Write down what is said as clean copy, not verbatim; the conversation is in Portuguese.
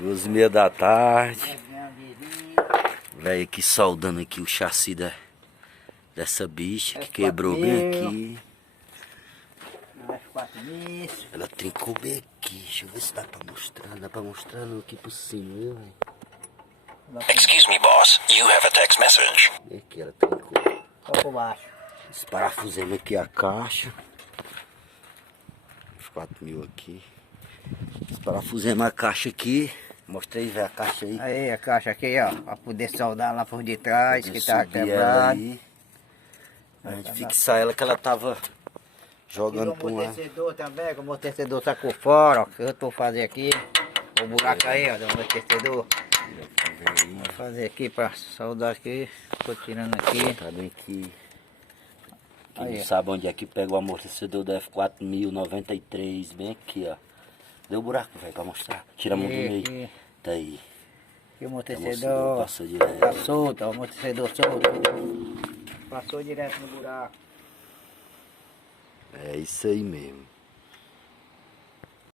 2h30 da tarde. Velho aqui soldando aqui o chassi dessa bicha que quebrou bem aqui. Ela trincou bem aqui. Deixa eu ver se dá pra mostrar. Dá pra mostrar não aqui por cima, viu, velho? Excuse me, boss. You have a text message. Bem aqui, ela trincou. Só por baixo. Desparafusemos aqui a caixa. Os 4.000 aqui. Desparafusemos a caixa aqui. Mostrei já a caixa aí. Aí a caixa aqui, ó. Pra poder soldar lá por detrás, que tá Subir ela quebrado. aí. A gente fixar ela que ela tava jogando E pra o um lado. amortecedor também, que o amortecedor sacou fora, ó. Que eu tô fazendo aqui. O buraco aí, ó, do amortecedor. Vou fazer aqui pra soldar aqui. Tô tirando aqui. Tá bem aqui. Quem Aí. não sabe onde é que pega o amortecedor do F4093, bem aqui, ó. Deu buraco, velho, pra mostrar. Tira a mão do meio. Aqui. Tá aí. Aqui o O amortecedor amortecedor passou direto. tá solto, ó, o amortecedor solto. Passou direto no buraco. É isso aí mesmo.